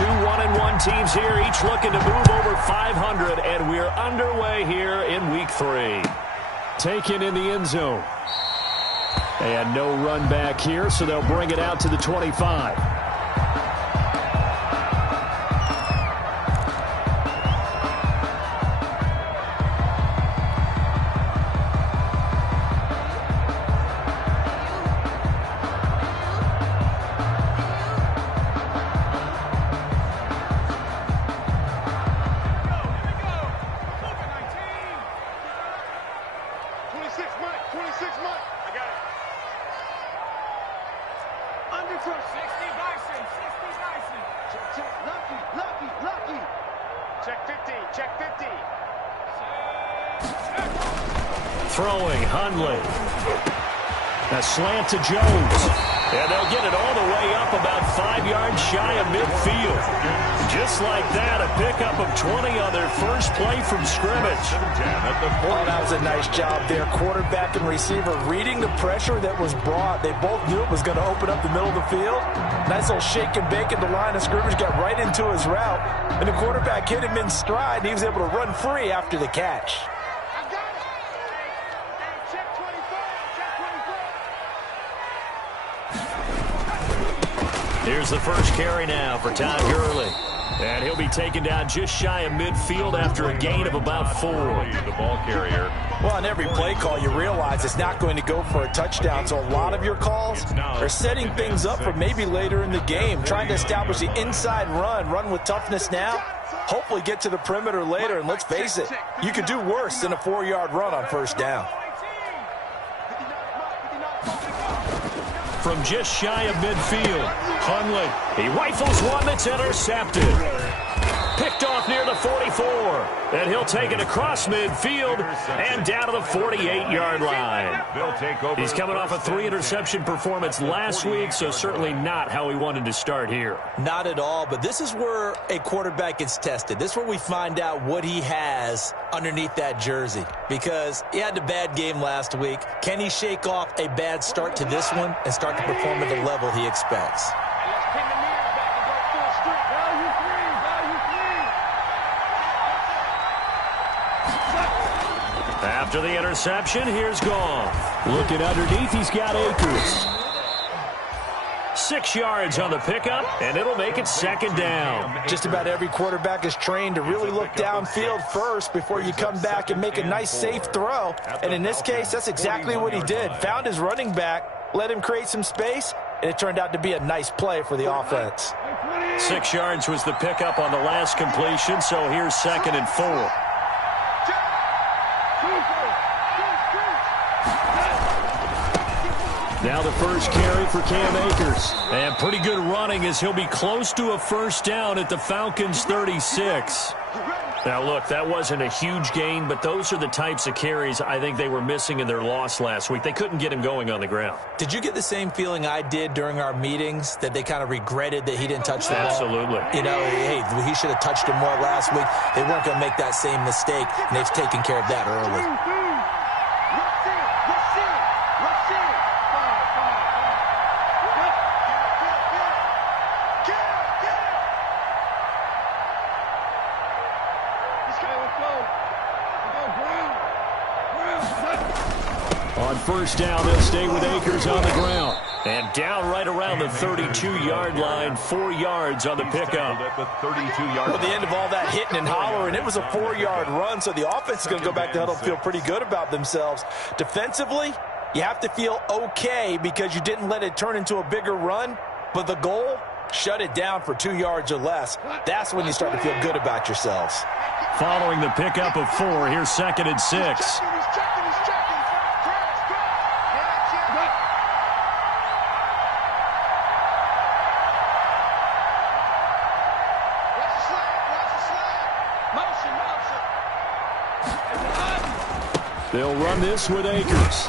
Two 1-1 teams here, each looking to move over 500, and we're underway here in week 3. Taken in the end zone. And no run back here, so they'll bring it out to the 25. Throwing, Hundley. A slant to Jones. And they'll get it all the way up about 5 yards shy of midfield. Just like that, a pickup of 20 on their first play from scrimmage. Well, that was a nice job there. Quarterback and receiver reading the pressure that was brought. They both knew it was going to open up the middle of the field. Nice little shake and bake at the line of scrimmage, got right into his route. And the quarterback hit him in stride, and he was able to run free after the catch. Here's the first carry now for Todd Gurley. And he'll be taken down just shy of midfield after a gain of about 4. The ball carrier. Well, on every play call, you realize it's not going to go for a touchdown. So a lot of your calls are setting things up for maybe later in the game, trying to establish the inside run with toughness now. Hopefully get to the perimeter later, and let's face it, you could do worse than a 4-yard run on first down. From just shy of midfield, Hundley. He rifles one that's intercepted. Picked off near the 44. And he'll take it across midfield and down to the 48-yard line. He's coming off a 3-interception performance last week, so certainly not how he wanted to start here. Not at all, but this is where a quarterback gets tested. This is where we find out what he has underneath that jersey, because he had a bad game last week. Can he shake off a bad start to this one and start to perform at the level he expects? After the interception, here's Goff. Looking underneath, he's got Akers. 6 yards on the pickup, and it'll make it second down. Just about every quarterback is trained to really look downfield first before you come back and make a nice, safe throw. And in this case, that's exactly what he did. Found his running back, let him create some space, and it turned out to be a nice play for the offense. 6 yards was the pickup on the last completion, so here's 2nd and 4. Now the first carry for Cam Akers. And pretty good running as he'll be close to a first down at the Falcons' 36. Now, look, that wasn't a huge gain, but those are the types of carries I think they were missing in their loss last week. They couldn't get him going on the ground. Did you get the same feeling I did during our meetings, that they kind of regretted that he didn't touch the ball? Absolutely. You know, hey, he should have touched him more last week. They weren't going to make that same mistake, and they've taken care of that early. On first down, they'll stay with Akers on the ground. And down right around the 32-yard line, 4 yards on the pickup. Well, at the end of all that hitting and hollering, it was a 4-yard run, so the offense is going to go back to huddle and feel pretty good about themselves. Defensively, you have to feel okay because you didn't let it turn into a bigger run, but the goal, shut it down for 2 yards or less. That's when you start to feel good about yourselves. Following the pickup of 4, here's 2nd and 6. They'll run this with Akers.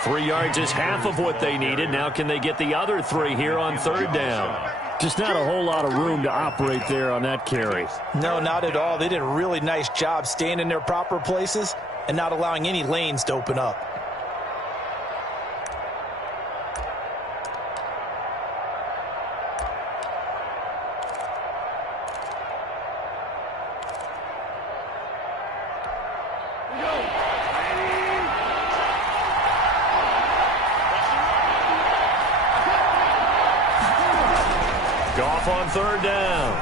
3 yards is half of what they needed. Now can they get the other 3 here on 3rd down? Just not a whole lot of room to operate there on that carry. No, not at all. They did a really nice job staying in their proper places and not allowing any lanes to open up. Goff on third down.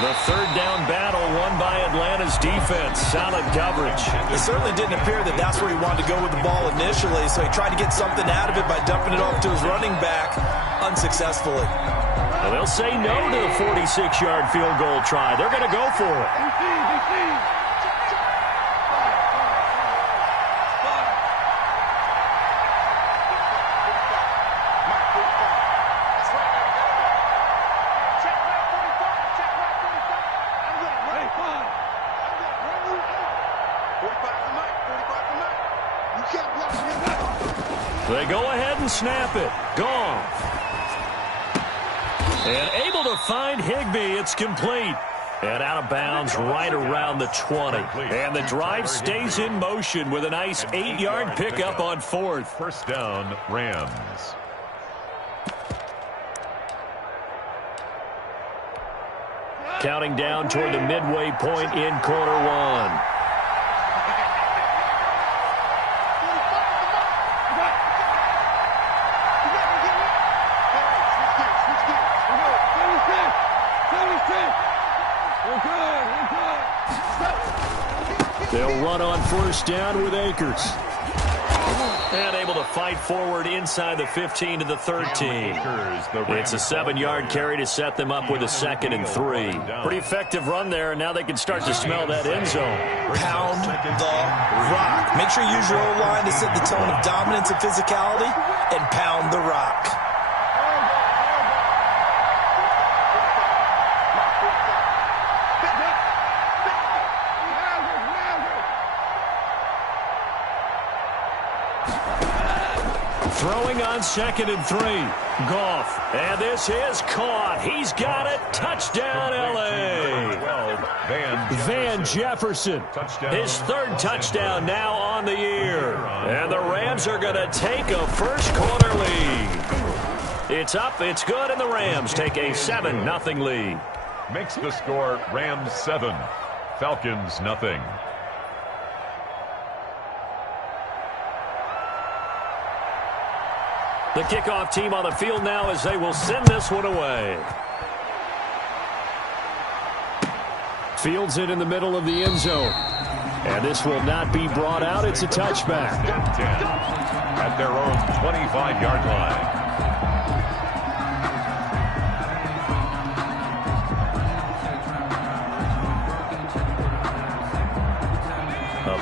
The third down battle won by Atlanta's defense. Solid coverage. It certainly didn't appear that that's where he wanted to go with the ball initially, so he tried to get something out of it by dumping it off to his running back unsuccessfully. Well, they'll say no to the 46-yard field goal try. They're going to go for it. They go ahead and snap it. Goff. And able to find Higbee. It's complete. And out of bounds right around the 20. And the drive stays in motion with a nice 8-yard pickup on fourth. First down, Rams. Counting down toward the midway point in quarter one. They'll run on first down with Akers. And able to fight forward inside the 15 to the 13. It's a 7-yard carry to set them up with a 2nd and 3. Pretty effective run there, and now they can start to smell that end zone. Pound the rock. Make sure you use your O-line to set the tone of dominance and physicality, and pound the rock. Throwing on 2nd and 3. Goff. And this is caught. He's got it. Touchdown, L.A. Van Jefferson. His third touchdown now on the year. And the Rams are going to take a first-quarter lead. It's up, it's good, and the Rams take a 7-0 lead. Makes the score Rams 7, Falcons 0. The kickoff team on the field now as they will send this one away. Fields it in the middle of the end zone. And this will not be brought out. It's a touchback. At their own 25-yard line.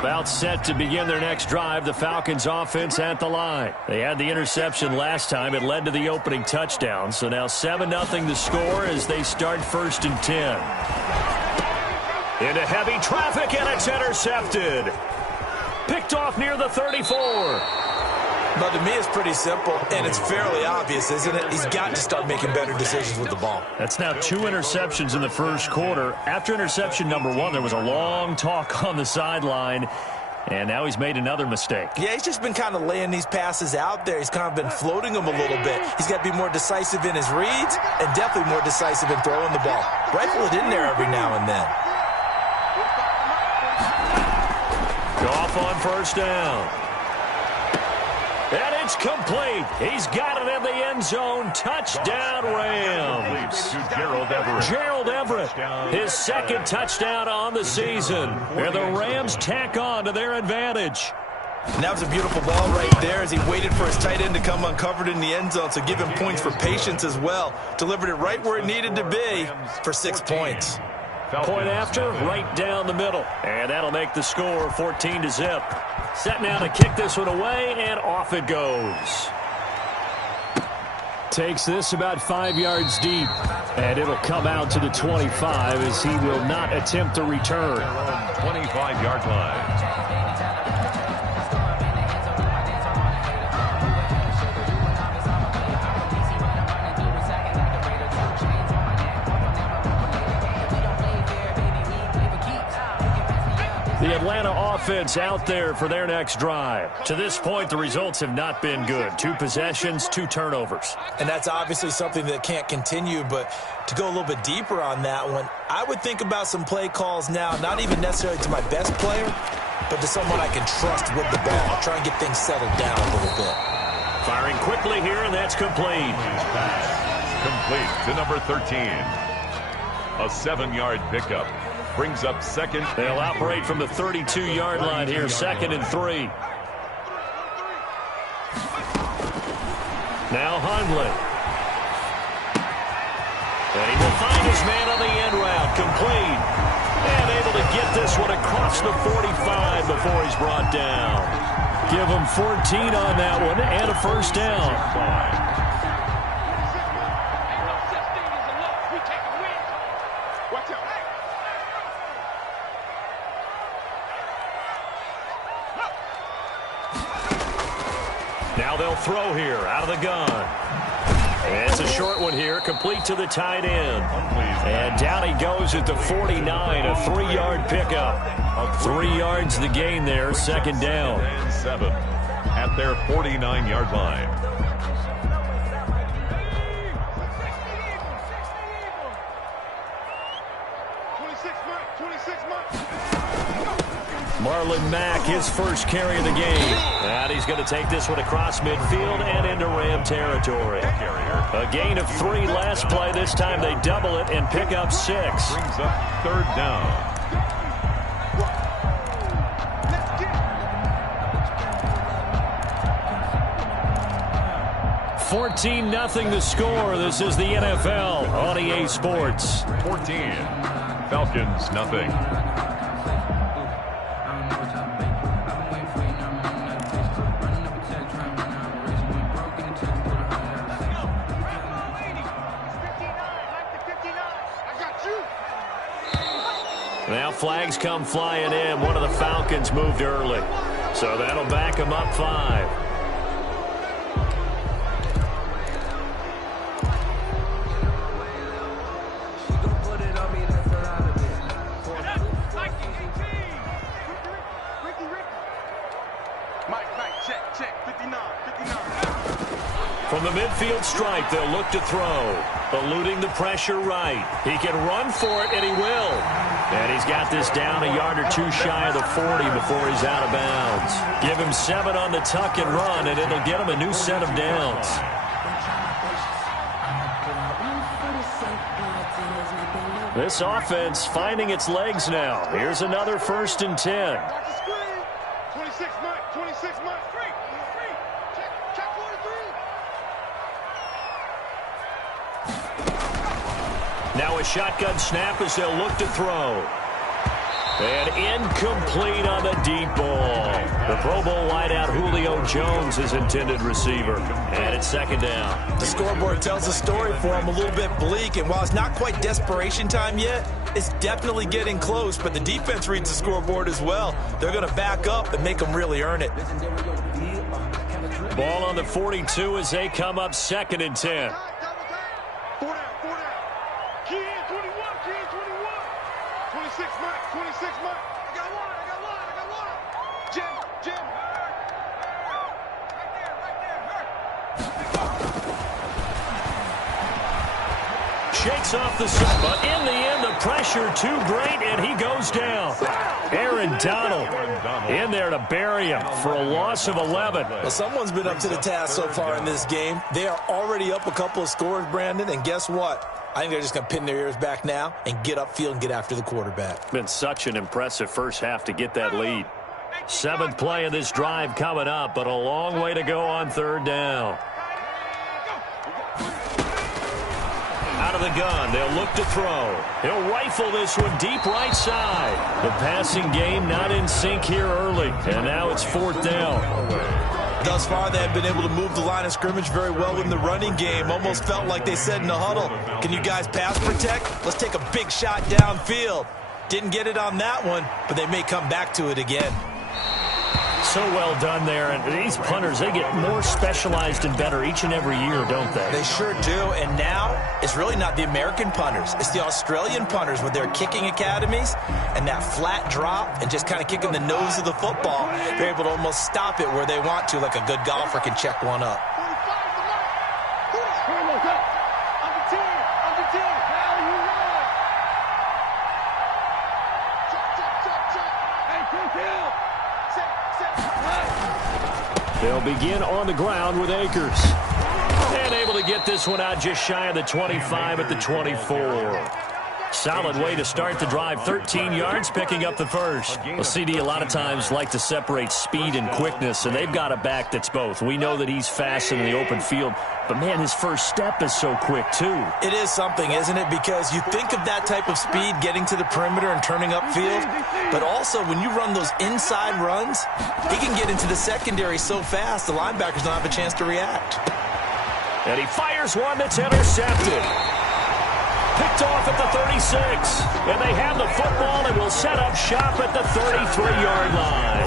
About set to begin their next drive, the Falcons offense at the line. They had the interception last time. It led to the opening touchdown. So now 7-0 the score as they start 1st and 10. Into heavy traffic, and it's intercepted. Picked off near the 34. But to me, it's pretty simple, and it's fairly obvious, isn't it? He's got to start making better decisions with the ball. That's now 2 interceptions in the first quarter. After interception number 1, there was a long talk on the sideline, and now he's made another mistake. Yeah, he's just been kind of laying these passes out there. He's kind of been floating them a little bit. He's got to be more decisive in his reads and definitely more decisive in throwing the ball. Rifle it in there every now and then. Goff on first down. And it's complete. He's got it in the end zone. Touchdown, Rams. Gerald Everett, his 2nd touchdown on the season. And the Rams tack on to their advantage. And that was a beautiful ball right there as he waited for his tight end to come uncovered in the end zone. So give him points for patience as well. Delivered it right where it needed to be for 6 points. Point after, right down the middle. And that'll make the score 14-0. Set now to kick this one away, and off it goes. Takes this about 5 yards deep, and it'll come out to the 25 as he will not attempt to return. 25-yard line. The Atlanta offense out there for their next drive. To this point, the results have not been good. 2 possessions, 2 turnovers. And that's obviously something that can't continue, but to go a little bit deeper on that one, I would think about some play calls now, not even necessarily to my best player, but to someone I can trust with the ball. Try and get things settled down a little bit. Firing quickly here, and that's complete. Complete to number 13. A 7-yard pickup brings up second. They'll operate from the 32-yard line here, 2nd and 3. Now Hundley. And he will find his man on the end route, complete. And able to get this one across the 45 before he's brought down. Give him 14 on that one and a first down. Now they'll throw here out of the gun. And it's a short one here, complete to the tight end. And down he goes at the 49, a 3-yard pickup. 3 yards the gain there, 2nd down. And 7 at their 49-yard line. Marlon Mack, his first carry of the game. And he's going to take this one across midfield and into Ram territory. A gain of 3 last play. This time they double it and pick up 6. Brings up 3rd down. $14-0 the score. This is the NFL on EA Sports. 14. Falcons, nothing. Now flags come flying in. One of the Falcons moved early. So that'll back them up 5. From the midfield stripe, they'll look to throw. Eluding the pressure right. He can run for it, and he will. And he's got this down a yard or 2 shy of the 40 before he's out of bounds. Give him 7 on the tuck and run, and it'll get him a new set of downs. This offense finding its legs now. Here's another 1st and 10. Now a shotgun snap as they'll look to throw. And incomplete on the deep ball. The Pro Bowl wideout Julio Jones is intended receiver. And it's 2nd down. The scoreboard tells a story for him, a little bit bleak. And while it's not quite desperation time yet, it's definitely getting close. But the defense reads the scoreboard as well. They're going to back up and make them really earn it. Ball on the 42 as they come up 2nd and 10. Shakes off the set, but in the end, the pressure too great, and he goes down. Aaron Donald in there to bury him for a loss of 11. Well, someone's been up to the task so far in this game. They are already up a couple of scores, Brandon, and guess what? I think they're just going to pin their ears back now and get upfield and get after the quarterback. Been such an impressive first half to get that lead. 7th play of this drive coming up, but a long way to go on 3rd down. Out of the gun, they'll look to throw. He'll rifle this one deep right side. The passing game not in sync here early, and now it's 4th down. Thus far, they have been able to move the line of scrimmage very well in the running game. Almost felt like they said in the huddle, can you guys pass protect? Let's take a big shot downfield. Didn't get it on that one, but they may come back to it again. So well done there, and these punters, they get more specialized and better each and every year, don't they? They sure do, and now it's really not the American punters. It's the Australian punters with their kicking academies and that flat drop and just kind of kicking the nose of the football. They're able to almost stop it where they want to, like a good golfer can check one up. They'll begin on the ground with Akers. And able to get this one out just shy of the 25 at the 24. Solid way to start the drive. 13 yards, picking up the first. Well, CD a lot of times like to separate speed and quickness, and they've got a back that's both. We know that he's fast in the open field, but, man, his first step is so quick, too. It is something, isn't it? Because you think of that type of speed getting to the perimeter and turning upfield, but also when you run those inside runs, he can get into the secondary so fast the linebackers don't have a chance to react. And he fires one that's intercepted. Picked off at the 36. And they have the football and will set up shop at the 33-yard line.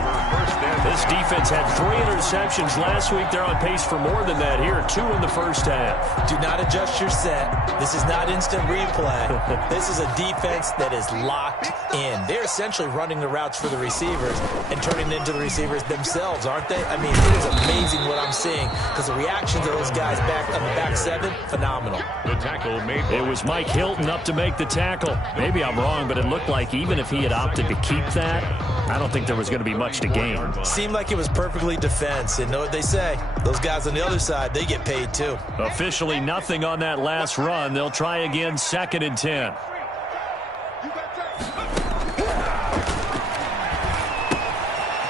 This defense had 3 interceptions last week. They're on pace for more than that here. 2 in the first half. Do not adjust your set. This is not instant replay. This is a defense that is locked in. They're essentially running the routes for the receivers and turning it into the receivers themselves, aren't they? I mean, it is amazing what I'm seeing because the reactions of those guys back on the back 7, phenomenal. The tackle made. It was Mike Hilton up to make the tackle. Maybe I'm wrong, but it looked like even if he had opted to keep that, I don't think there was going to be much to gain. Seemed like it was perfectly defense. And know what they say? Those guys on the other side, they get paid too. Officially nothing on that last run. They'll try again, 2nd and 10.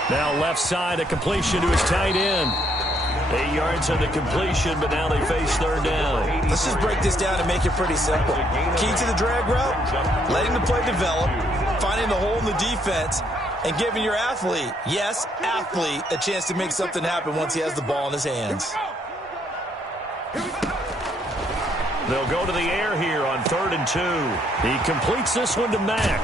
Now left side, a completion to his tight end. 8 yards on the completion, but now they face 3rd down. Let's just break this down and make it pretty simple. Key to the drag route, letting the play develop, finding the hole in the defense, and giving your athlete, yes, athlete, a chance to make something happen once he has the ball in his hands. They'll go to the air here on 3rd and 2. He completes this one to Mack.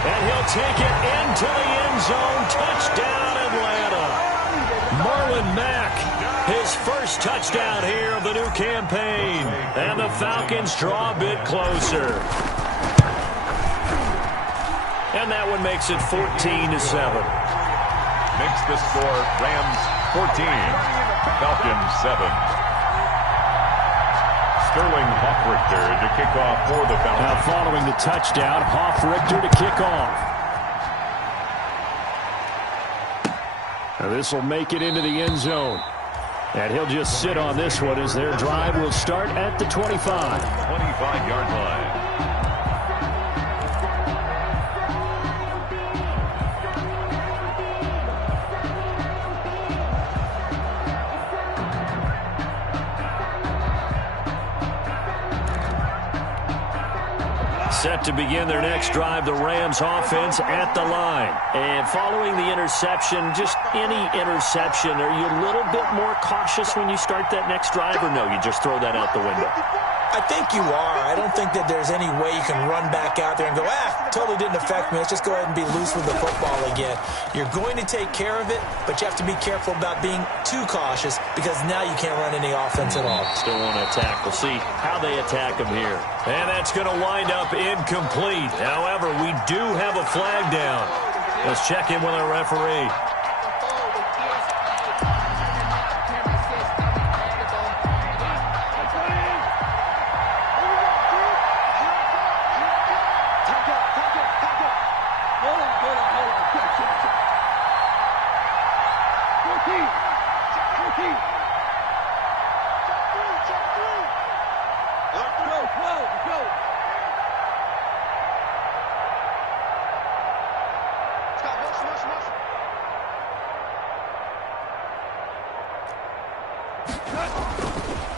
And he'll take it into the end zone. Touchdown, Atlanta. Marlon Mack, his first touchdown here of the new campaign. And the Falcons draw a bit closer. And that one makes it 14-7. Makes the score Rams 14, Falcons 7. Sterling Hoffrichter to kick off for the Falcons. Now following the touchdown, Hoffrichter to kick off. Now this will make it into the end zone. And he'll just sit on this one as their drive will start at the 25. 25-yard line. Set to begin their next drive, the Rams offense at the line. And following the interception, just any interception, are you a little bit more cautious when you start that next drive, or no, you just throw that out the window? I think you are. I don't think that there's any way you can run back out there and go, totally didn't affect me. Let's just go ahead and be loose with the football again. You're going to take care of it, but you have to be careful about being too cautious because now you can't run any offense at all. Still want to attack. We'll see how they attack him here. And that's going to wind up incomplete. However, we do have a flag down. Let's check in with our referee.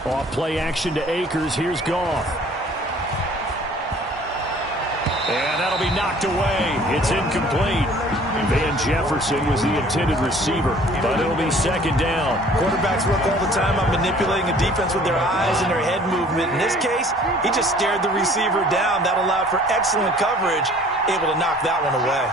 Off play action to Akers. Here's Goff. And that'll be knocked away. It's incomplete. Van Jefferson was the intended receiver, but it'll be 2nd down. Quarterbacks work all the time on manipulating a defense with their eyes and their head movement. In this case, he just stared the receiver down. That allowed for excellent coverage, able to knock that one away.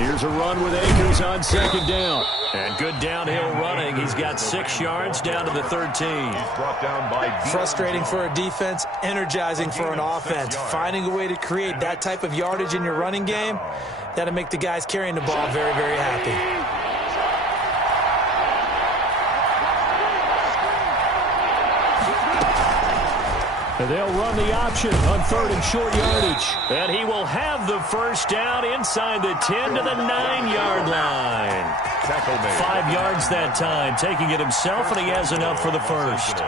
Here's a run with Akers on 2nd down. And good downhill running. He's got 6 yards down to the 13. Brought down by frustrating for a defense, energizing for an offense. Finding a way to create that type of yardage in your running game, that'll make the guys carrying the ball very, very happy. They'll run the option on 3rd and short yardage. And he will have the first down inside the 10 to the 9-yard line. tackle made. 5 yards that time, taking it himself, and he has enough for the first.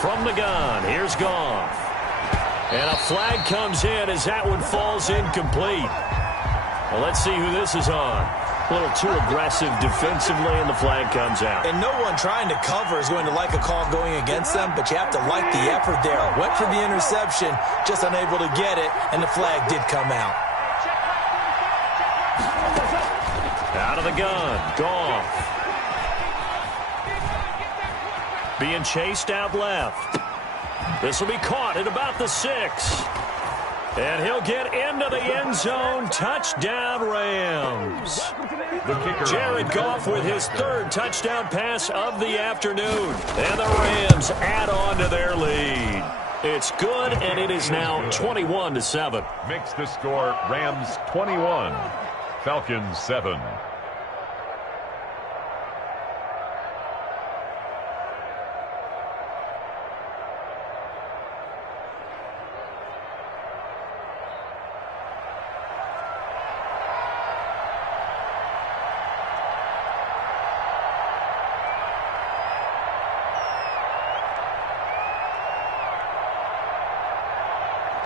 From the gun, here's Goff. And a flag comes in as that one falls incomplete. Well, let's see who this is on. A little too aggressive defensively, and the flag comes out. And no one trying to cover is going to like a call going against them, but you have to like the effort there. Went for the interception, just unable to get it, and the flag did come out. Out of the gun, Goff. Being chased out left. This will be caught at about the 6. And he'll get into the end zone. Touchdown, Rams. Jared Goff with his 3rd touchdown pass of the afternoon. And the Rams add on to their lead. It's good, and it is now 21-7. Makes the score Rams 21, Falcons 7.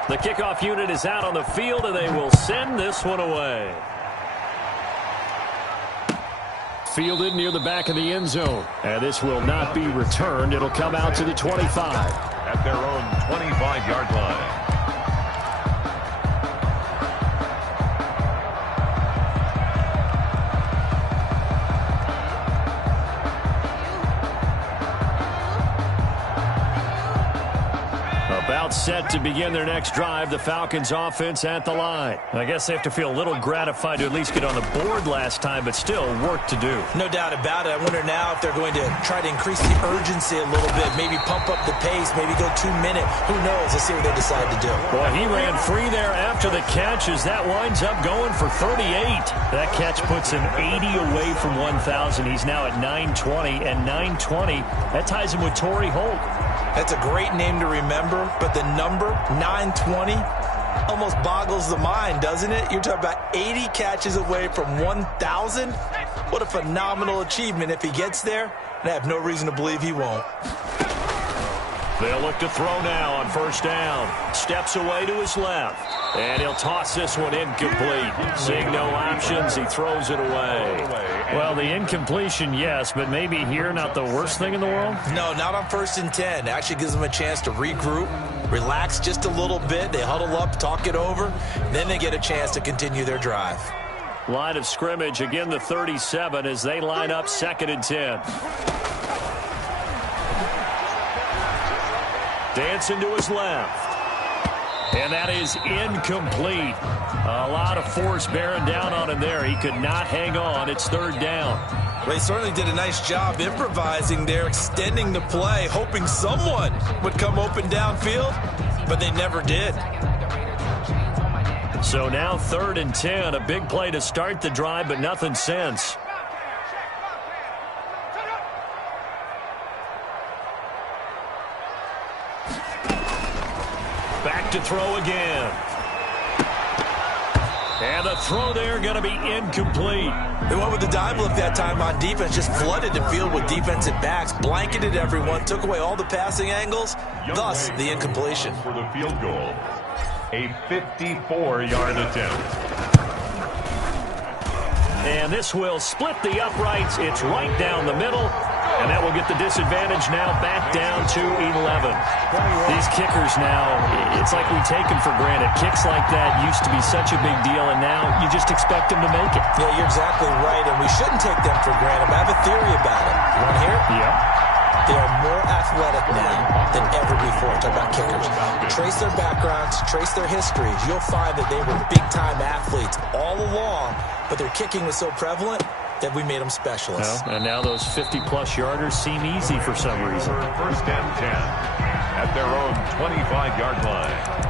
The kickoff unit is out on the field, and they will send this one away. Fielded near the back of the end zone. And this will not be returned. It'll come out to the 25. At their own 25-yard line. About set to begin their next drive, the Falcons offense at the line. I guess they have to feel a little gratified to at least get on the board last time, but still work to do. No doubt about it. I wonder now if they're going to try to increase the urgency a little bit, maybe pump up the pace, maybe go 2-minute. Who knows? Let's see what they decide to do. Well, he ran free there after the catch as that winds up going for 38. That catch puts him 80 away from 1,000. He's now at 920, and 920, that ties him with Torrey Holt. That's a great name to remember, but the number, 920, almost boggles the mind, doesn't it? You're talking about 80 catches away from 1,000. What a phenomenal achievement if he gets there, and I have no reason to believe he won't. They'll look to throw now on first down. Steps away to his left. And he'll toss this one incomplete. Seeing no options, he throws it away. Well, the incompletion, yes, but maybe here not the worst thing in the world? No, not on 1st and 10. Actually gives them a chance to regroup, relax just a little bit. They huddle up, talk it over, then they get a chance to continue their drive. Line of scrimmage, again the 37 as they line up 2nd and 10. Dancing to his left. And that is incomplete. A lot of force bearing down on him there. He could not hang on. It's 3rd down. They certainly did a nice job improvising there, extending the play, hoping someone would come open downfield, but they never did. So now 3rd and 10. A big play to start the drive, but nothing since. Back to throw again. And the throw there going to be incomplete. They went with the dime look that time on defense, just flooded the field with defensive backs, blanketed everyone, took away all the passing angles, thus the incompletion. For the field goal, a 54-yard attempt. And this will split the uprights. It's right down the middle. And that will get the disadvantage now back down to 11. These kickers now, it's like we take them for granted. Kicks like that used to be such a big deal, and now you just expect them to make it. Yeah, you're exactly right, and we shouldn't take them for granted. But I have a theory about it. You want to hear it? Yeah. They are more athletic now than ever before. Talk about kickers. Trace their backgrounds, trace their histories. You'll find that they were big-time athletes all along, but their kicking was so prevalent that we made them specialists. Well, and now those 50-plus yarders seem easy for some reason. 1st and 10 at their own 25-yard line.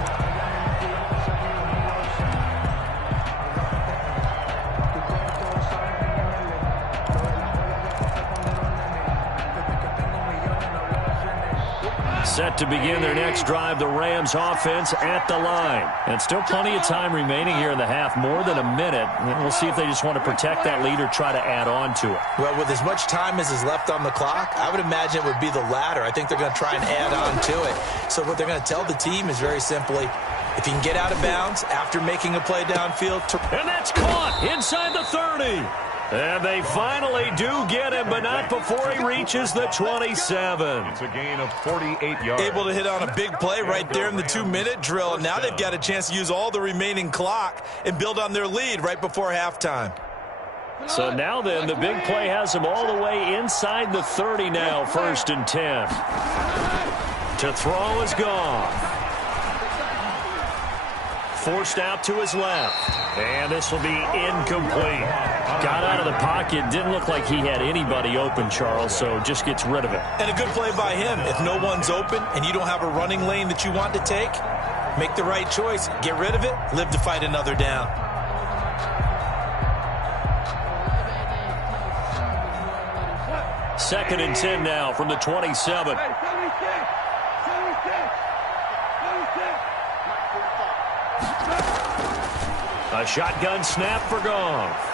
Set to begin their next drive, the Rams offense at the line. And still plenty of time remaining here in the half, more than a minute. And we'll see if they just want to protect that lead or try to add on to it. Well, with as much time as is left on the clock, I would imagine it would be the latter. I think they're going to try and add on to it. So what they're going to tell the team is very simply, if you can get out of bounds after making a play downfield. And that's caught inside the 30. And they finally do get him, but not before he reaches the 27. It's a gain of 48 yards. Able to hit on a big play right there in the 2-minute drill. Now they've got a chance to use all the remaining clock and build on their lead right before halftime. So now then, the big play has him all the way inside the 30 now, 1st and 10. To throw is gone. Forced out to his left. And this will be incomplete. Got out of the pocket. Didn't look like he had anybody open, Charles, so just gets rid of it. And a good play by him. If no one's open and you don't have a running lane that you want to take, make the right choice. Get rid of it. Live to fight another down. Second and 10 now from the 27. A shotgun snap for Goff.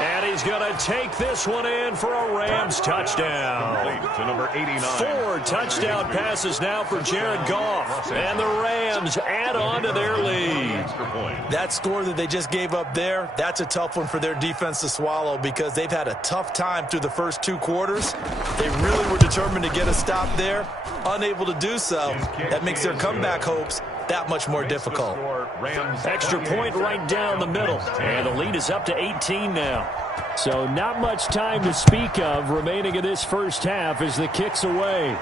And he's going to take this one in for a Rams touchdown. To number 89. 4 touchdown passes now for Jared Goff. And the Rams add on to their lead. That score that they just gave up there, that's a tough one for their defense to swallow because they've had a tough time through the first 2 quarters. They really were determined to get a stop there. Unable to do so. That makes their comeback hopes that much more difficult. Extra point right down the middle. And the lead is up to 18 now. So not much time to speak of remaining in this first half as the kick's away.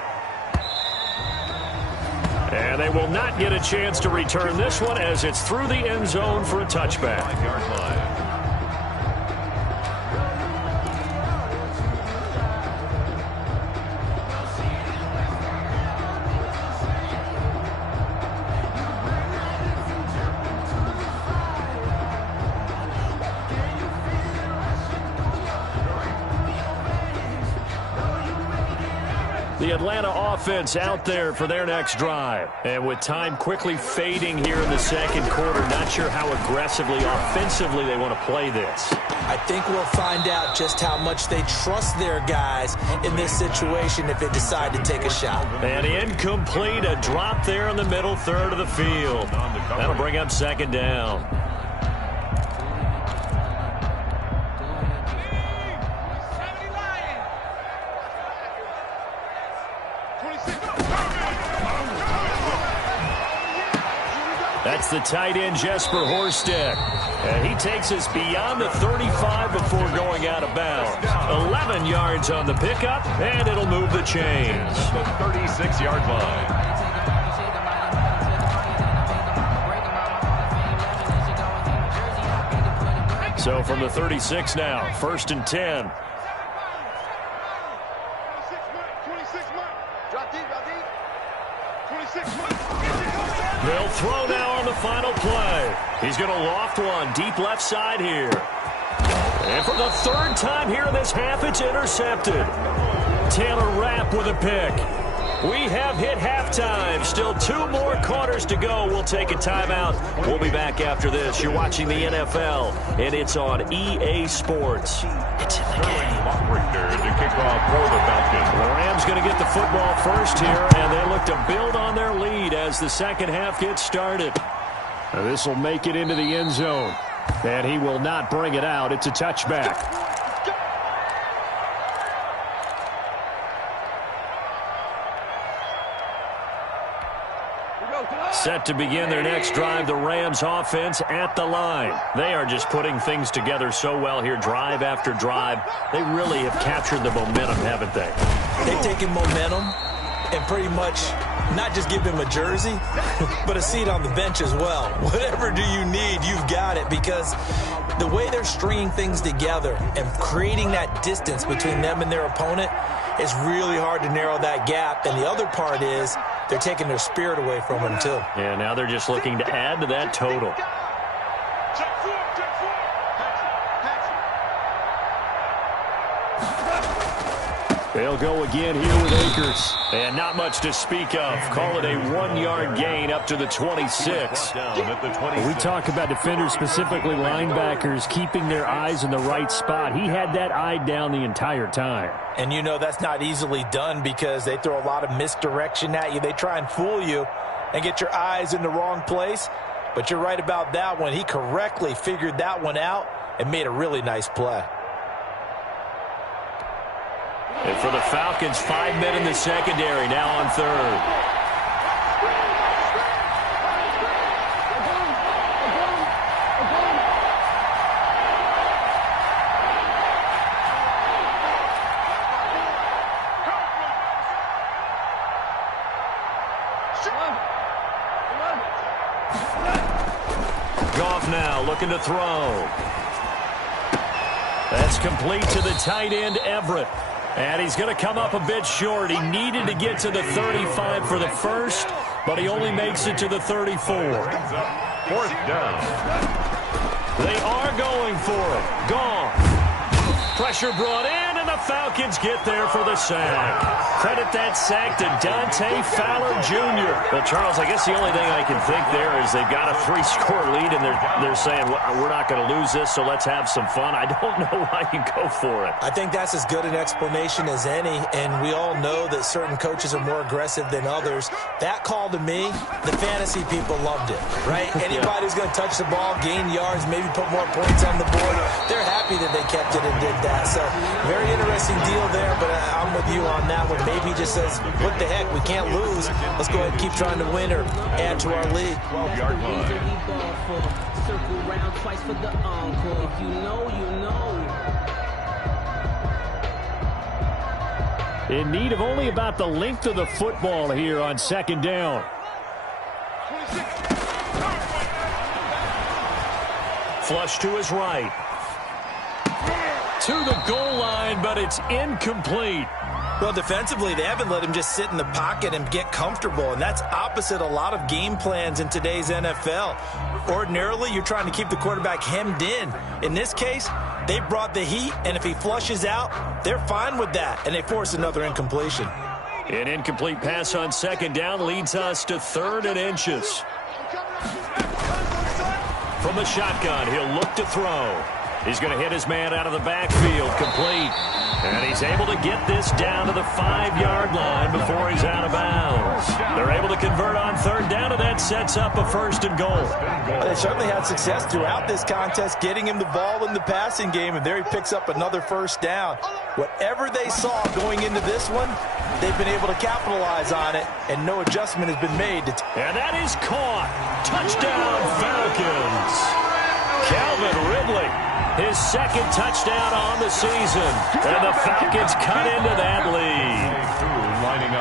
And they will not get a chance to return this one as it's through the end zone for a touchback. 5-yard line. The Atlanta offense out there for their next drive. And with time quickly fading here in the second quarter, not sure how aggressively, offensively they want to play this. I think we'll find out just how much they trust their guys in this situation if they decide to take a shot. And incomplete, a drop there in the middle third of the field. That'll bring up second down. That's the tight end, Jesper Horsted. And he takes us beyond the 35 before going out of bounds. 11 yards on the pickup, and it'll move the chains. The 36-yard line. So from the 36 now, 1st and 10. They'll throw now on the final play. He's going to loft one deep left side here. And for the 3rd time here in this half, it's intercepted. Taylor Rapp with a pick. We have hit halftime. Still 2 more quarters to go. We'll take a timeout. We'll be back after this. You're watching the NFL, and it's on EA Sports. It's in the game. To kick off for the Falcons. The Rams going to get the football first here, and they look to build on their lead as the second half gets started. This will make it into the end zone, and he will not bring it out. It's a touchback. Set to begin their next drive, the Rams offense at the line. They are just putting things together so well here, drive after drive. They really have captured the momentum, haven't they? They've taken momentum and pretty much not just give him a jersey, but a seat on the bench as well. Whatever do you need, you've got it, because the way they're stringing things together and creating that distance between them and their opponent is really hard to narrow that gap. And the other part is they're taking their spirit away from him, too. Yeah, now they're just looking to add to that total. They'll go again here with Akers. And not much to speak of. Call it a 1-yard gain up to the 26. We talk about defenders, specifically linebackers, keeping their eyes in the right spot. He had that eye down the entire time. And you know that's not easily done because they throw a lot of misdirection at you. They try and fool you and get your eyes in the wrong place. But you're right about that one. He correctly figured that one out and made a really nice play. And for the Falcons, 5 men in the secondary, now on third. Goff now looking to throw. That's complete to the tight end, Everett. And he's going to come up a bit short. He needed to get to the 35 for the first, but he only makes it to the 34. Fourth down. They are going for it. Gone. Pressure brought in, and the Falcons get there for the sack. Credit that sack to Dante Fowler Jr. Well, Charles, I guess the only thing I can think there is they've got a 3-score lead, and they're saying, well, we're not going to lose this, so let's have some fun. I don't know why you go for it. I think that's as good an explanation as any, and we all know that certain coaches are more aggressive than others. That call to me, the fantasy people loved it, right? Anybody who's going to touch the ball, gain yards, maybe put more points on the board, they're happy that they kept it and did that. So very interesting deal there, but I'm with you on that one. Maybe he just says, what the heck, we can't lose. Let's go ahead and keep trying to win or add to our lead. 12-yard line. Circle round twice for the encore. If you know, you know. In need of only about the length of the football here on second down. Flush to his right. To the goal line, but it's incomplete. Well, defensively, they haven't let him just sit in the pocket and get comfortable, and that's opposite a lot of game plans in today's NFL. Ordinarily, you're trying to keep the quarterback hemmed in. In this case, they brought the heat, and if he flushes out, they're fine with that, and they force another incompletion. An incomplete pass on second down leads us to 3rd and inches. From the shotgun, he'll look to throw. He's going to hit his man out of the backfield, complete. And he's able to get this down to the 5-yard line before he's out of bounds. They're able to convert on 3rd down, and that sets up a 1st and goal. Well, they certainly had success throughout this contest, getting him the ball in the passing game, and there he picks up another 1st down. Whatever they saw going into this one, they've been able to capitalize on it, and no adjustment has been made. And that is caught. Touchdown, Falcons. Calvin Ridley, his 2nd touchdown on the season. And the Falcons cut into that lead.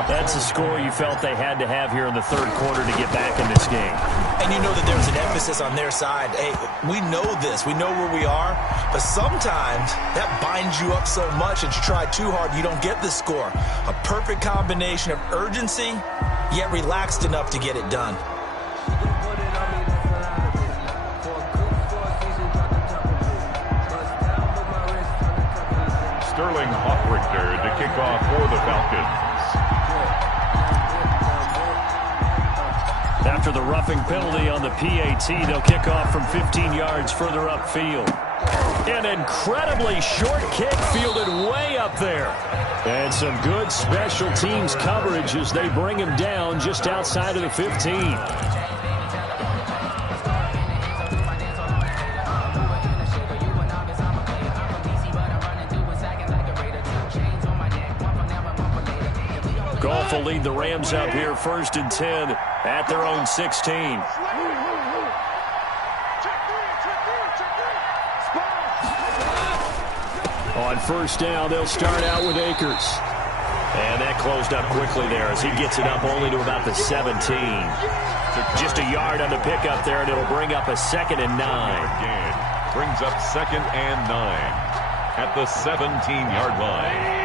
That's a score you felt they had to have here in the 3rd quarter to get back in this game. And you know that there's an emphasis on their side. Hey, we know this. We know where we are. But sometimes that binds you up so much that you try too hard, you don't get the score. A perfect combination of urgency, yet relaxed enough to get it done. Sterling Hoffrichter to kick off for the Falcons. After the roughing penalty on the PAT, they'll kick off from 15 yards further upfield. An incredibly short kick fielded way up there. And some good special teams coverage as they bring him down just outside of the 15. Goff will lead the Rams up here 1st and 10 at their own 16. On 1st down, they'll start out with Akers. And that closed up quickly there as he gets it up only to about the 17. Just a yard on the pickup there, and it'll bring up a 2nd and 9. Brings up 2nd and 9 at the 17-yard line.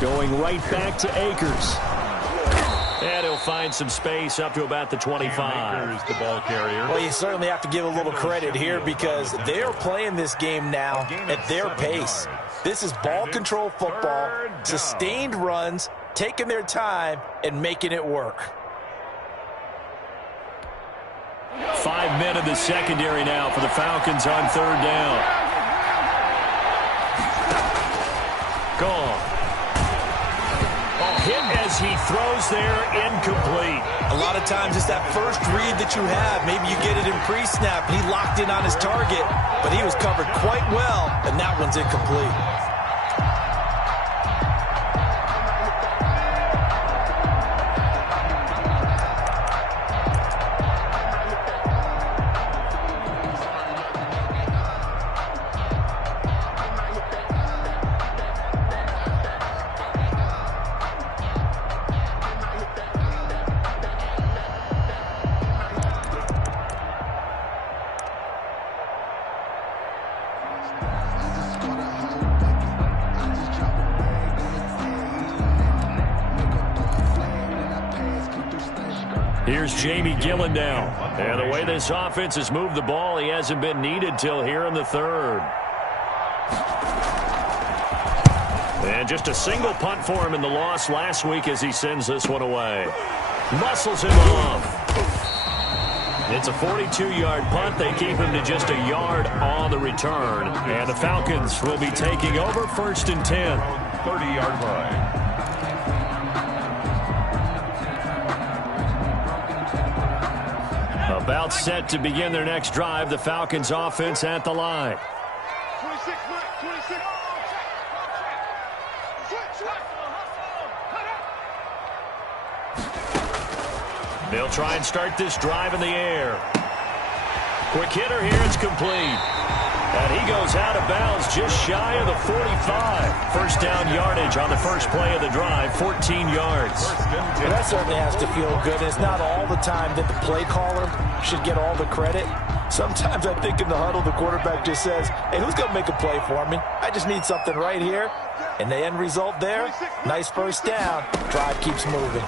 Going right back to Akers. And he'll find some space up to about the 25. The ball carrier. Well, you certainly have to give a little credit here because they're playing this game now at their pace. This is ball control football, sustained runs, taking their time, and making it work. 5 men in the secondary now for the Falcons on third down. Gone. Hit as he throws there, incomplete. A lot of times it's that first read that you have. Maybe you get it in pre-snap. He locked in on his target, but he was covered quite well, and that one's incomplete. Here's Jamie Gillen now. And the way this offense has moved the ball, he hasn't been needed till here in the third. And just a single punt for him in the loss last week as he sends this one away. Muscles him off. It's a 42-yard punt. They keep him to just a yard on the return. And the Falcons will be taking over 1st and 10. 30-yard line. About set to begin their next drive. The Falcons offense at the line. 26, Mike, 26. They'll try and start this drive in the air. Quick hitter here. It's complete. And he goes out of bounds just shy of the 45. First down yardage on the first play of the drive, 14 yards. Well, that certainly has to feel good. It's not all the time that the play caller should get all the credit. Sometimes I think in the huddle, the quarterback just says, hey, who's going to make a play for me? I just need something right here. And the end result there, nice first down. Drive keeps moving.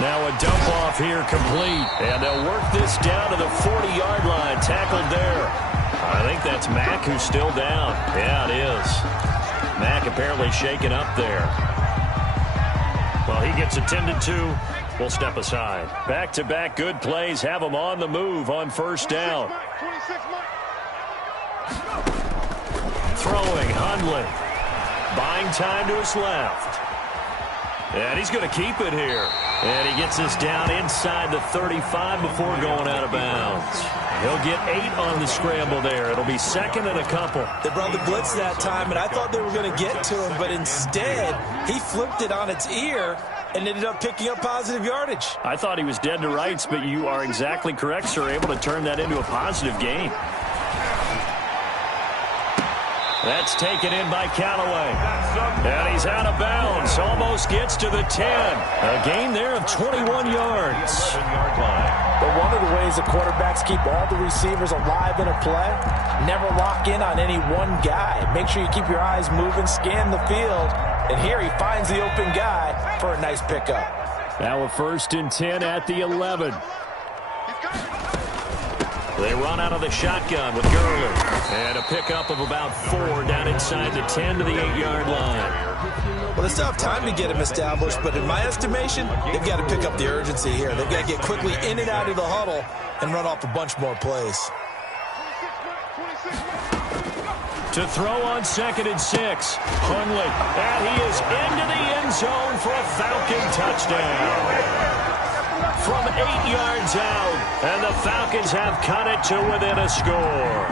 Now a dump off here complete. And they'll work this down to the 40-yard line. Tackled there. I think that's Mack who's still down. Yeah, it is. Mack apparently shaken up there. Well, he gets attended to. We'll step aside. Back-to-back good plays have him on the move on first down. Throwing, Hundley. Buying time to his left. And he's going to keep it here. And he gets this down inside the 35 before going out of bounds. He'll get 8 on the scramble there. It'll be second and a couple. They brought the blitz that time, and I thought they were going to get to him, but instead he flipped it on its ear and ended up picking up positive yardage. I thought he was dead to rights, but you are exactly correct, sir. Able to turn that into a positive gain. That's taken in by Callaway. And he's out of bounds. Almost gets to the 10. A gain there of 21 yards. But one of the ways the quarterbacks keep all the receivers alive in a play, never lock in on any one guy. Make sure you keep your eyes moving, scan the field. And here he finds the open guy for a nice pickup. Now a 1st and 10 at the 11. They run out of the shotgun with Gurley. And a pickup of about 4 down inside the 10 to the 8-yard line. Well, they still have time to get him established, but in my estimation, they've got to pick up the urgency here. They've got to get quickly in and out of the huddle and run off a bunch more plays. To throw on 2nd and 6. Hundley. And he is into the end zone for a Falcon touchdown. From 8 yards out, and the Falcons have cut it to within a score.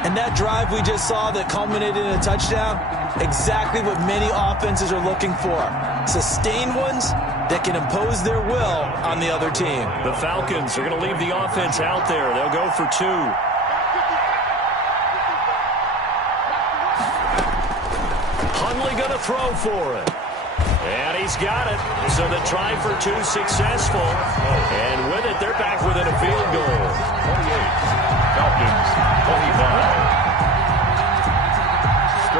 And that drive we just saw that culminated in a touchdown, exactly what many offenses are looking for. Sustained ones that can impose their will on the other team. The Falcons are going to leave the offense out there. They'll go for 2. Hundley going to throw for it. And he's got it. So the try for 2 successful. And with it, they're back within a field goal. 28. Falcons, 25.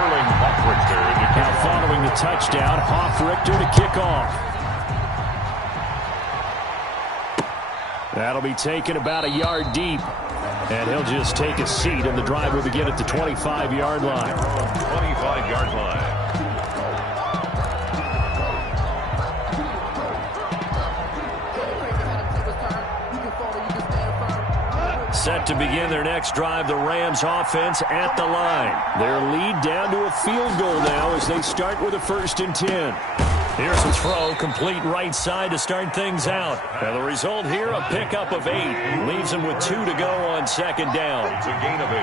Sterling Hoffrichter to kick Now following the touchdown, Hoffrichter to kick off. That'll be taken about a yard deep. And he'll just take a seat, and the drive will begin at the 25-yard line. 25-yard line. Set to begin their next drive, the Rams offense at the line. Their lead down to a field goal now as they start with a 1st and 10. Here's a throw, complete right side to start things out. And the result here, a pickup of 8. Leaves them with 2 to go on 2nd down. It's a gain of 8.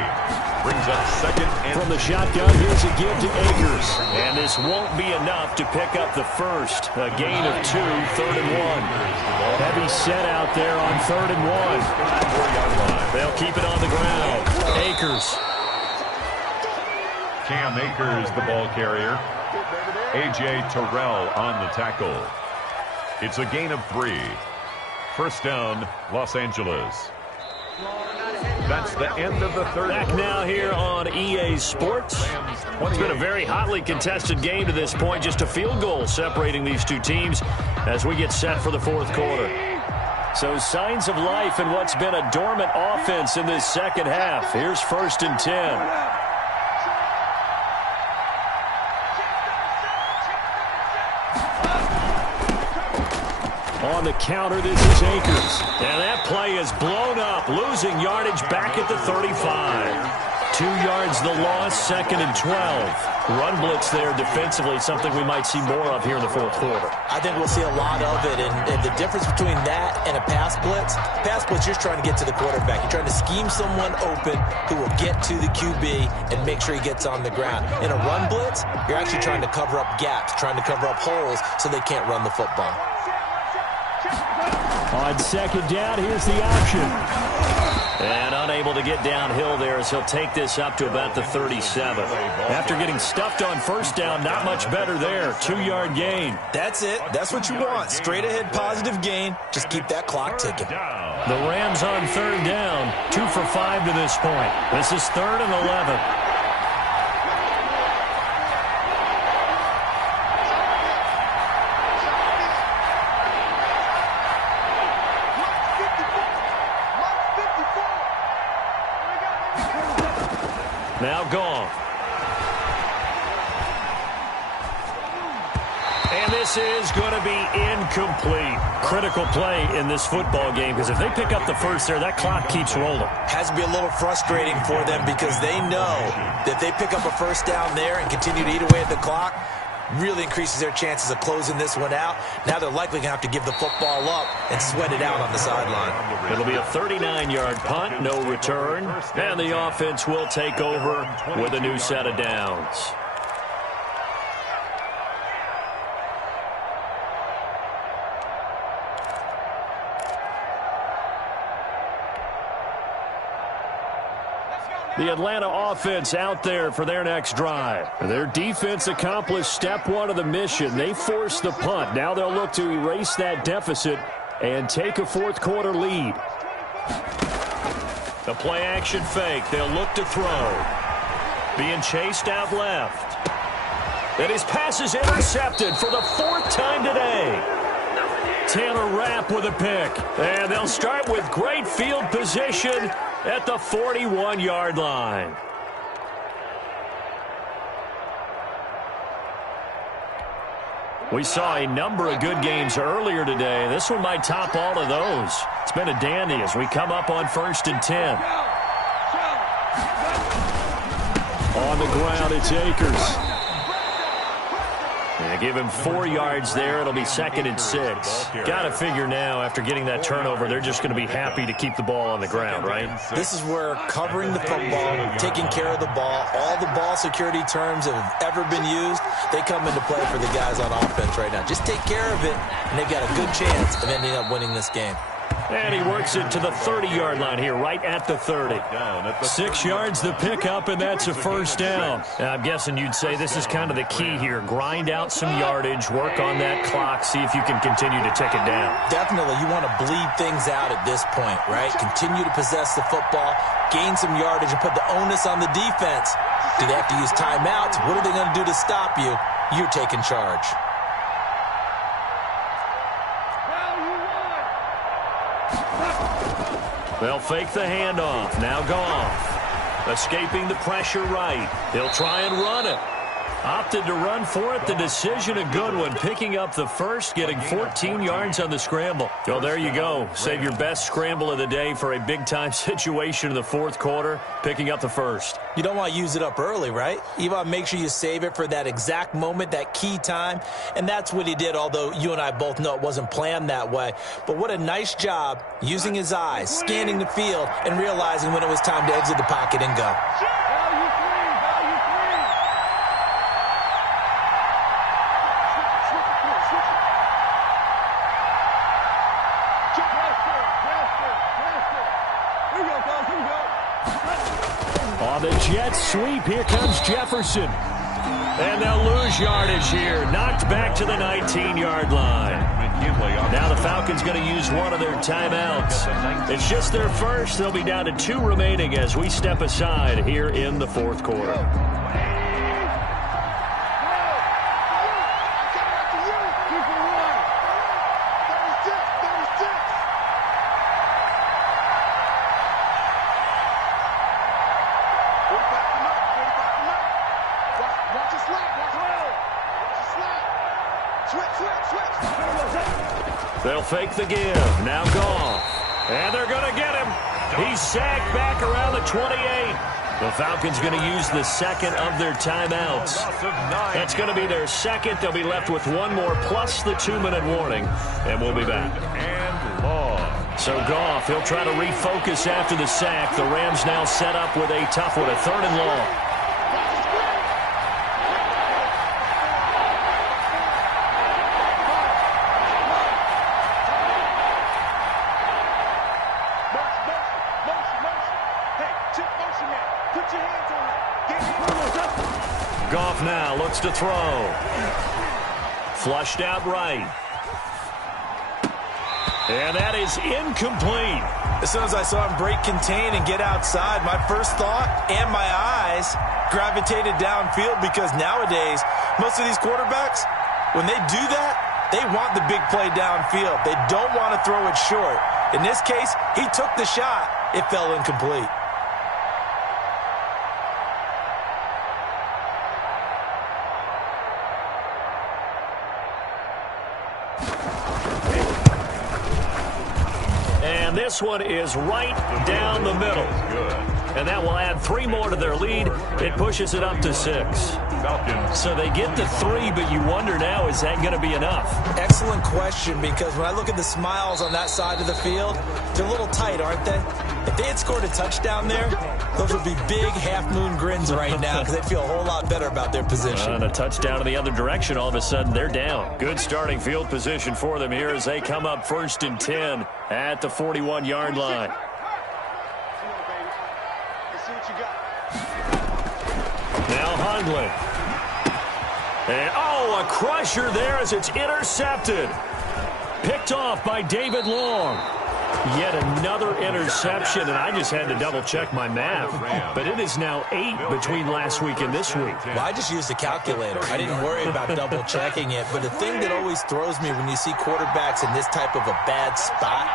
Brings up 2nd and... From the shotgun, here's a give to Akers. And this won't be enough to pick up the first. A gain of 2, 3rd and 1. Heavy set out there on 3rd and 1. They'll keep it on the ground. Akers. Cam Akers, the ball carrier. A.J. Terrell on the tackle. It's a gain of 3. 1st down, Los Angeles. That's the end of the 3rd. Back now here on EA Sports. It's been a very hotly contested game to this point. Just a field goal separating these two teams as we get set for the 4th quarter. So signs of life in what's been a dormant offense in this 2nd half. Here's 1st and 10. On the counter, this is Akers. And that play is blown up, losing yardage back at the 35. 2 yards the loss, 2nd and 12. Run blitz there defensively, something we might see more of here in the 4th quarter. I think we'll see a lot of it, and the difference between that and a pass blitz, you're just trying to get to the quarterback. You're trying to scheme someone open who will get to the QB and make sure he gets on the ground. In a run blitz, you're actually trying to cover up gaps, trying to cover up holes so they can't run the football. On 2nd down, here's the option. And unable to get downhill there as he'll take this up to about the 37. After getting stuffed on 1st down, not much better there. 2-yard gain. That's it. That's what you want. Straight ahead positive gain. Just keep that clock ticking. The Rams on 3rd down. 2 for 5 to this point. This is 3rd and 11. Now gone. And this is going to be incomplete. Critical play in this football game because if they pick up the first there, that clock keeps rolling. Has to be a little frustrating for them because they know that they pick up a 1st down there and continue to eat away at the clock, really increases their chances of closing this one out. Now they're likely going to have to give the football up and sweat it out on the sideline. It'll be a 39-yard punt, no return, and the offense will take over with a new set of downs. The Atlanta offense out there for their next drive. Their defense accomplished step 1 of the mission. They forced the punt. Now they'll look to erase that deficit and take a 4th quarter lead. The play action fake. They'll look to throw. Being chased out left. And his pass is intercepted for the 4th time today. Taylor Rapp with a pick. And they'll start with great field position at the 41-yard line. We saw a number of good games earlier today. This one might top all of those. It's been a dandy as we come up on 1st and 10. On the ground, it's Akers. And give him 4 yards there. It'll be 2nd and 6. Got to figure now, after getting that turnover, they're just going to be happy to keep the ball on the ground, right? This is where covering the football, taking care of the ball, all the ball security terms that have ever been used, they come into play for the guys on offense right now. Just take care of it, and they've got a good chance of ending up winning this game. And he works it to the 30-yard line here, right at the 30. 6 yards to pick up, and that's a first down. Now, I'm guessing you'd say this is kind of the key here. Grind out some yardage, work on that clock, see if you can continue to tick it down. Definitely, you want to bleed things out at this point, right? Continue to possess the football, gain some yardage, and put the onus on the defense. Do they have to use timeouts? What are they going to do to stop you? You're taking charge. They'll fake the handoff. Now Goff. Escaping the pressure right. He'll try and run it. Opted to run for it. The decision a good one. Picking up the first, getting 14 yards on the scramble. So there you go. Save your best scramble of the day for a big-time situation in the fourth quarter. Picking up the first. You don't want to use it up early, right? You want to make sure you save it for that exact moment, that key time. And that's what he did, although you and I both know it wasn't planned that way. But what a nice job using his eyes, scanning the field, and realizing when it was time to exit the pocket and go. On the jet sweep, here comes Jefferson. And they'll lose yardage here. Knocked back to the 19-yard line. Now the Falcons going to use one of their timeouts. It's just their first. They'll be down to 2 remaining as we step aside here in the fourth quarter. They'll fake the give. Now Goff. And they're going to get him. He's sacked back around the 28. The Falcons going to use the second of their timeouts. That's going to be their second. They'll be left with one more plus the 2-minute warning. And we'll be back. And long. So Goff, he'll try to refocus after the sack. The Rams now set up with a tough one, a 3rd and long. Goff now looks to throw. Flushed out right. And that is incomplete. As soon as I saw him break contain and get outside, my first thought and my eyes gravitated downfield, because nowadays, most of these quarterbacks, when they do that, they want the big play downfield. They don't want to throw it short. In this case, he took the shot. It fell incomplete. And this one is right down the middle. And that will add 3 more to their lead. It pushes it up to 6. So they get to 3, but you wonder now, is that going to be enough? Excellent question, because when I look at the smiles on that side of the field, they're a little tight, aren't they? If they had scored a touchdown there, those would be big half-moon grins right now, because they'd feel a whole lot better about their position. And a touchdown in the other direction, all of a sudden they're down. Good starting field position for them here as they come up 1st and 10 at the 41-yard line. Now Hundley. And, oh, a crusher there as it's intercepted. Picked off by David Long. Yet another interception, and I just had to double-check my math. But it is now 8 between last week and this week. Well, I just used a calculator. I didn't worry about double-checking it. But the thing that always throws me when you see quarterbacks in this type of a bad spot,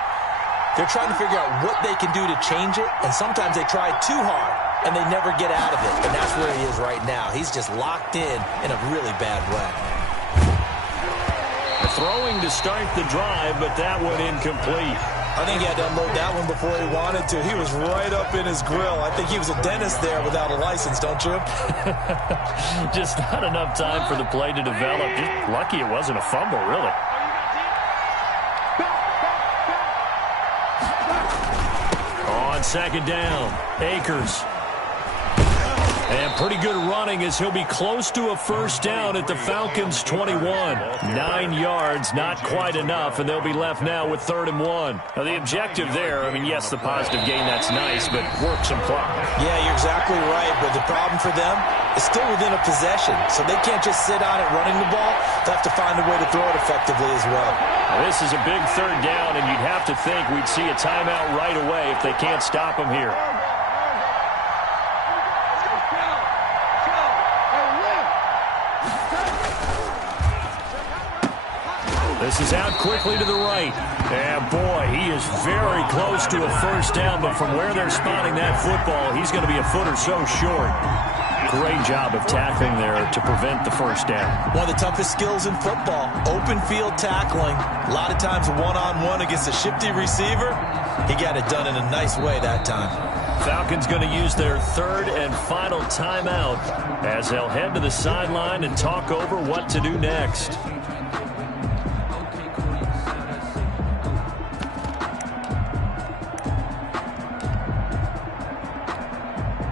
they're trying to figure out what they can do to change it, and sometimes they try too hard, and they never get out of it. And that's where he is right now. He's just locked in a really bad way. Throwing to start the drive, but that one incomplete. I think he had to unload that one before he wanted to. He was right up in his grill. I think he was a dentist there without a license, don't you? Just not enough time for the play to develop. Just lucky it wasn't a fumble, really. On 2nd down, Akers. And pretty good running as he'll be close to a first down at the Falcons' 21. 9 yards, not quite enough, and they'll be left now with 3rd and 1. Now, the objective there, I mean, yes, the positive gain, that's nice, but work some clock. Yeah, you're exactly right, but the problem for them is still within a possession, so they can't just sit on it running the ball. They have to find a way to throw it effectively as well. Now, this is a big 3rd down, and you'd have to think we'd see a timeout right away if they can't stop him here. This is out quickly to the right. And, boy, he is very close to a first down, but from where they're spotting that football, he's going to be a foot or so short. Great job of tackling there to prevent the first down. One of the toughest skills in football, open field tackling. A lot of times one-on-one against a shifty receiver. He got it done in a nice way that time. Falcons going to use their 3rd and final timeout as they'll head to the sideline and talk over what to do next.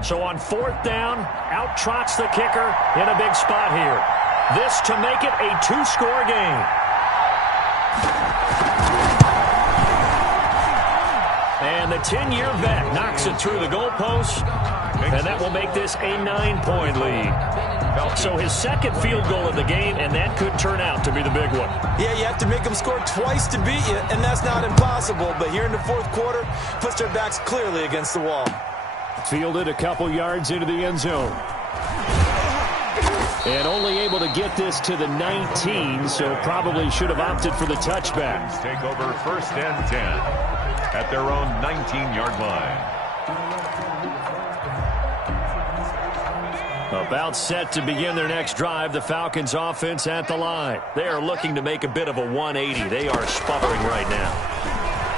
So on 4th down, out trots the kicker in a big spot here. This to make it a 2-score game. And the 10-year vet knocks it through the goalpost, and that will make this a 9-point lead. So his 2nd field goal of the game, and that could turn out to be the big one. Yeah, you have to make them score twice to beat you, and that's not impossible. But here in the 4th quarter, puts their backs clearly against the wall. Fielded a couple yards into the end zone. And only able to get this to the 19, so probably should have opted for the touchback. Take over 1st and 10 at their own 19-yard line. About set to begin their next drive, the Falcons offense at the line. They are looking to make a bit of a 180. They are sputtering right now.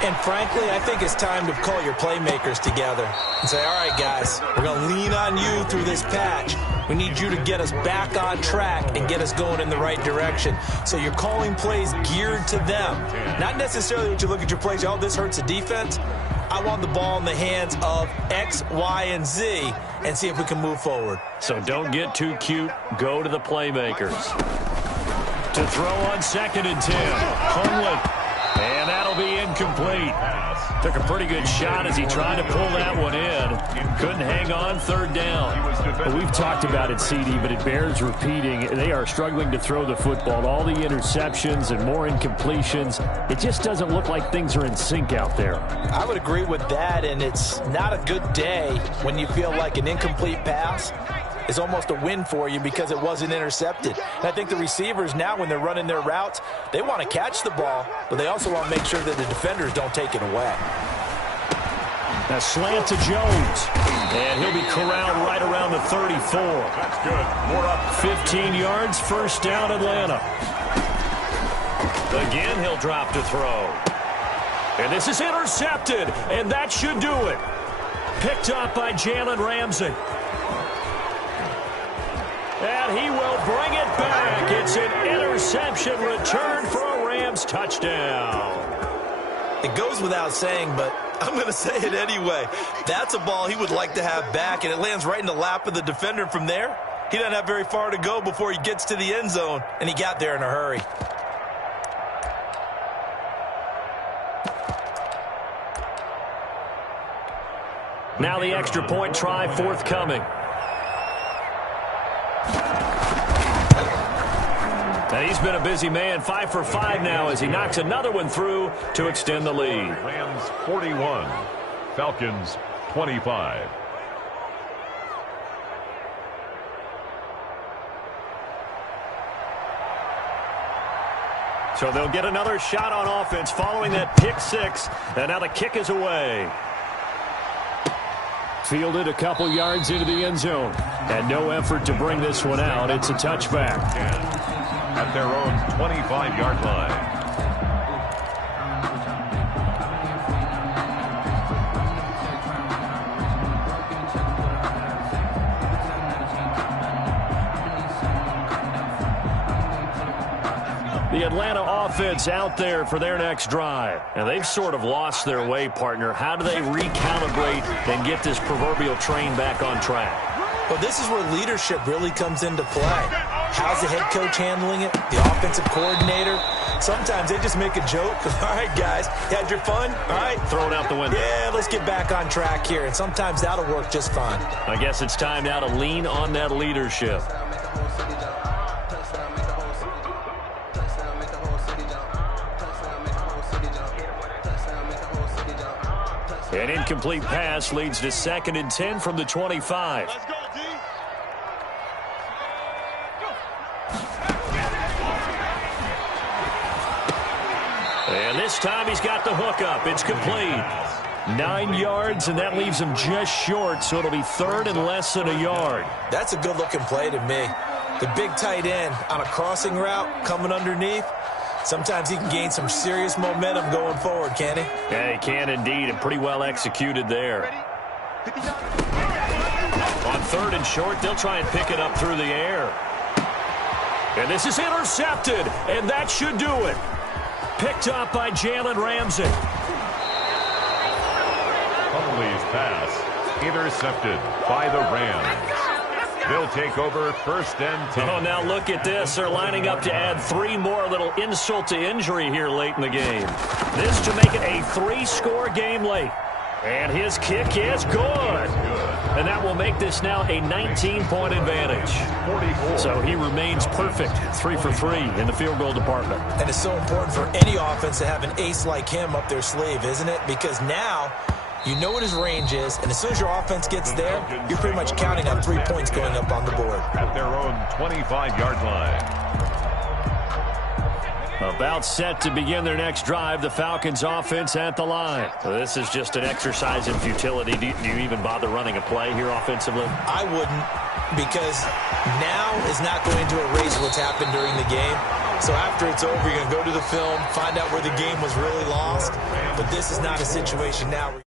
And frankly, I think it's time to call your playmakers together and say, all right, guys, we're going to lean on you through this patch. We need you to get us back on track and get us going in the right direction. So you're calling plays geared to them. Not necessarily what you look at your plays, oh, this hurts the defense. I want the ball in the hands of X, Y, and Z and see if we can move forward. So don't get too cute. Go to the playmakers. To throw on 2nd and 10. Hunley. And that'll be incomplete. Took a pretty good shot as he tried to pull that one in. Couldn't hang on 3rd down. Well, we've talked about it, CD, but it bears repeating. They are struggling to throw the football. All the interceptions and more incompletions. It just doesn't look like things are in sync out there. I would agree with that, and it's not a good day when you feel like an incomplete pass is almost a win for you because it wasn't intercepted. And I think the receivers now, when they're running their routes, they want to catch the ball, but they also want to make sure that the defenders don't take it away. A slant to Jones, and he'll be corralled right around the 34. That's good. More up. 15 yards, first down, Atlanta. Again, he'll drop to throw. And this is intercepted, and that should do it. Picked up by Jalen Ramsey. And he will bring it back. It's an interception return for a Rams touchdown. It goes without saying, but I'm going to say it anyway. That's a ball he would like to have back, and it lands right in the lap of the defender from there. He doesn't have very far to go before he gets to the end zone, and he got there in a hurry. Now the extra point try forthcoming. And he's been a busy man, 5 for 5 now as he knocks another one through to extend the lead. Rams 41, Falcons 25. So they'll get another shot on offense following that pick 6, and now the kick is away. Fielded a couple yards into the end zone, and no effort to bring this one out. It's a touchback. At their own 25-yard line. The Atlanta offense out there for their next drive. And they've sort of lost their way, partner. How do they recalibrate and get this proverbial train back on track? Well, this is where leadership really comes into play. How's the head coach handling it? The offensive coordinator? Sometimes they just make a joke. All right, guys, you had your fun? All right. Throw it out the window. Yeah, let's get back on track here. And sometimes that'll work just fine. I guess it's time now to lean on that leadership. An incomplete pass leads to 2nd and 10 from the 25. Let's go, D. And this time he's got the hook up. It's complete. 9 yards, and that leaves him just short, so it'll be 3rd and less than a yard. That's a good-looking play to me. The big tight end on a crossing route coming underneath. Sometimes he can gain some serious momentum going forward, can't he? Yeah, he can indeed, and pretty well executed there. On 3rd and short, they'll try and pick it up through the air. And this is intercepted, and that should do it. Picked up by Jalen Ramsey. Huntley's pass intercepted by the Rams. They'll take over 1st and 10. Oh, now look at this. They're lining up to add 3 more, little insult to injury here late in the game. This to make it a 3-score game late. And his kick is good. And that will make this now a 19-point advantage. 44. So he remains perfect, 3 for 3 in the field goal department. And it's so important for any offense to have an ace like him up their sleeve, isn't it? Because now you know what his range is, and as soon as your offense gets there, you're pretty much counting on 3 points going up on the board. At their own 25-yard line. About set to begin their next drive, the Falcons offense at the line. This is just an exercise in futility. Do you even bother running a play here offensively? I wouldn't, because now is not going to erase what's happened during the game. So after it's over, you're going to go to the film, find out where the game was really lost. But this is not a situation now where